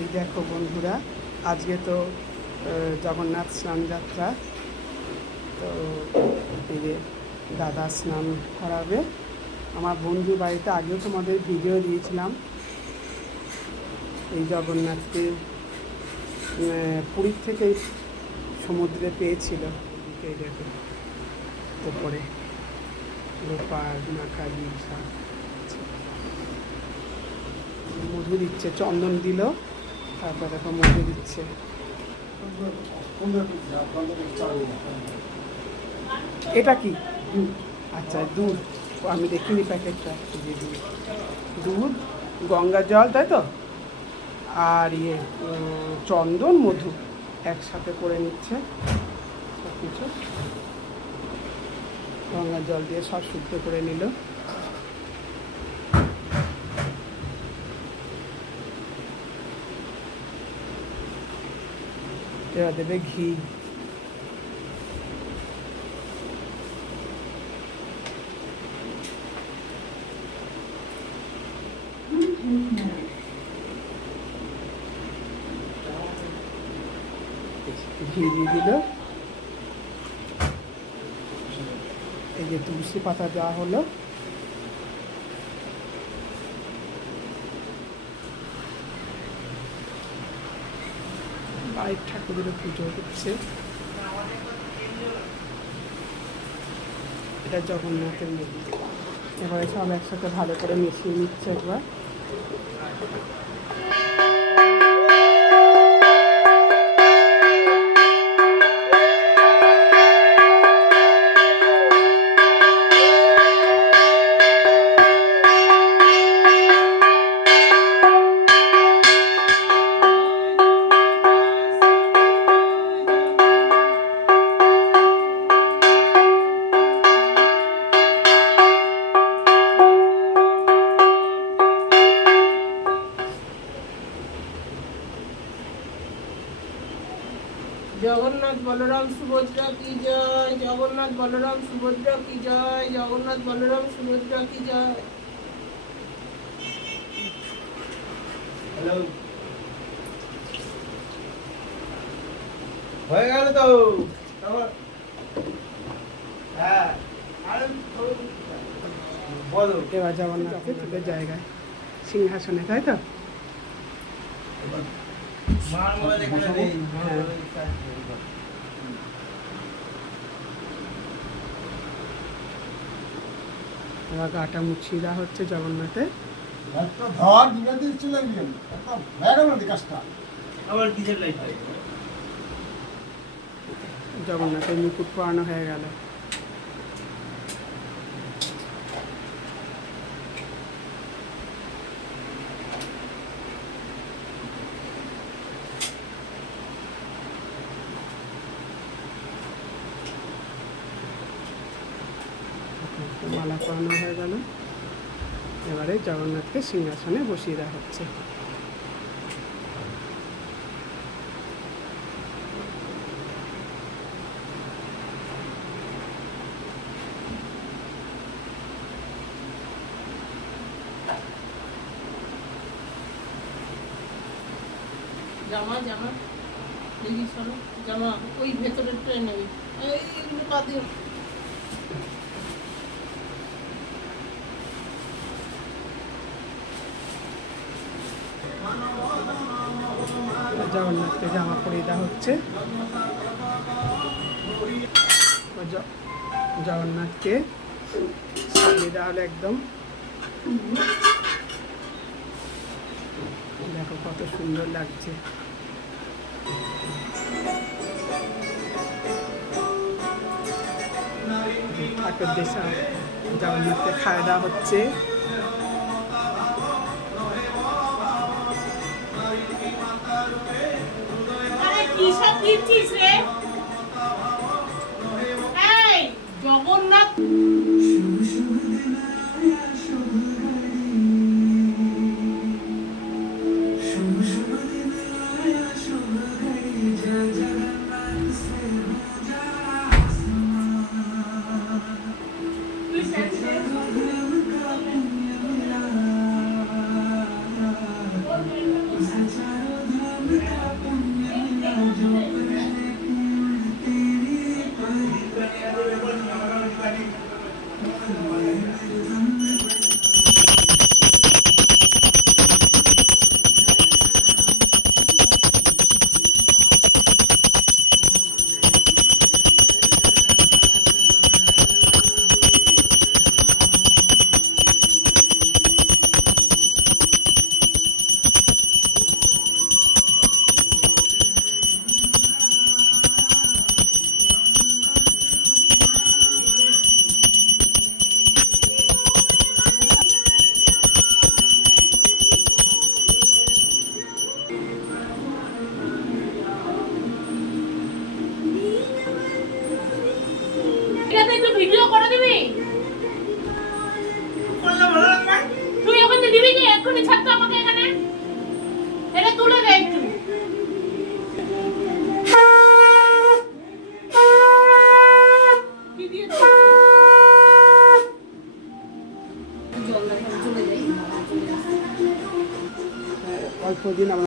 এই দেখো বন্ধুরা, আজকে তো জগন্নাথ স্নান যাত্রা। তো এই যে দাদা স্নান করাবে। আমার বন্ধু বাড়িতে আগেও তোমাদের ভিডিও দিয়েছিলাম। এই জগন্নাথকে পুরীর থেকে সমুদ্রে পেয়েছিল। এই দেখো, ওপরে। মাখালি, সব। মধু দিচ্ছে চন্দন দিল। তারপর দেখো মধু দিচ্ছে। এটা কি? আচ্ছা দুধ। ও, আমি দেখিনি প্যাকেটটা। দুধ গঙ্গা জল তাই তো? আর ইয়ে চন্দন মধু একসাথে করে নিচ্ছে সব কিছু গঙ্গা জল দিয়ে সব শুদ্ধ করে নিল। এবার দেবে ঘি ঘি দিয়ে দিল এই যে তুলসী পাতা দেওয়া হলো বাইর ঠাকুরের পুজো হচ্ছে এটা জগন্নাথের মন্দির এবারে সব একসাথে ভালো করে মিশিয়ে নিচ্ছে একবার জগন্নাথ বলরাম সুভদ্রা কি জয়? জগন্নাথ বলরাম সুভদ্রা কি জয়? জগন্নাথ বলরাম সুভদ্রা কি জয়? হ্যালো হয়ে গেল তো। হ্যাঁ। আরে বলো। এবার জগন্নাথকে তুলে জায়গায় সিংহাসনে তাই তো? মার মোবাইল এখানে নেই। এবার গাটা মুছিয়ে দেওয়া হচ্ছে জগন্নাথের আবার জগন্নাথের মুকুট পরানো হয়ে গেল। মালা পরানো হয়ে গেল। এবারে জগন্নাথকে সিংহাসনে বসিয়ে দেওয়া হচ্ছে। জামা জামা। জামা, ওই ভেতরের ট্রেনে এই এগুলো জগন্নাথকে জামা পরিয়ে দেওয়া হচ্ছে। জগন্নাথকে সাজিয়ে দেওয়া হলো একদম। দেখো কত সুন্দর লাগছে। ঠাকুর দেশা জগন্নাথকে খাওয়া দাওয়া হচ্ছে। সব দিচ্ছিস রে এই জগন্নাথ Thank you. ভিডিও করে দিবি? তুই ওখানে দিবি কি? এক্ষুনি ছাড়তো আমাকে এখানে। এটা তুলে দে একটু। অল্প দিন আমরা